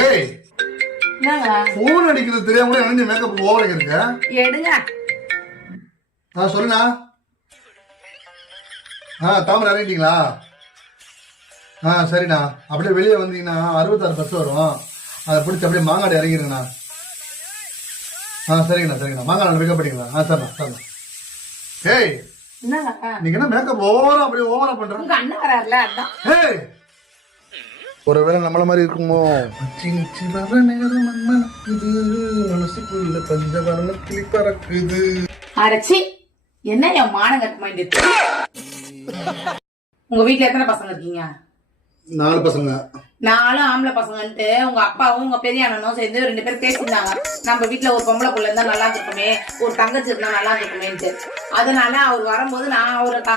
ஏய் போன் அடிக்கிறது தெரியாம என்ன மேக்கப் ஓவரா இருக்க? எடுங்க. சொல்லுண்ணா. தாமரை இறங்கிட்டீங்களா? சரிண்ணா. அப்படியே வெளியே வந்தீங்கன்னா 66 பஸ் வரும், அதை பிடிச்சி அப்படியே மாங்காடு இறங்கிருங்கண்ணா. சரிங்கண்ணா சரிங்கண்ணா. மாங்காடு பிக்கப் பண்ணிங்களா? சரிண்ணா சரிண்ணா. ஏய் நீங்க என்ன மேக்கப் ஓவரா அப்படியே ஓவரா பண்ற? உங்க அண்ணன் வராருல அதான். ஏய் ஒருவேளை நம்மள மாதிரி இருக்குமோ? மனசுக்குள்ள பஞ்சவரண கிளி பறக்குது. அடச்சி, என்ன என் மானங்கட்ட மைண்ட். உங்க வீட்டுல எத்தனை பசங்க இருக்கீங்க? 4 பசங்க. 4 ஆம்பளை பசங்கன்ட்டு உங்க அப்பாவும் உங்க பெரிய அண்ணனும் சேர்ந்து 2 பேர் பேசியிருந்தாங்க. நம்ம வீட்டுல ஒரு பொம்பளை புள்ள இருந்தா நல்லா இருக்குமே, ஒரு தங்கச்சி இருந்தா நல்லா இருக்குமேன்ட்டு. அதனால அவர் வரும்போது நான் அவரை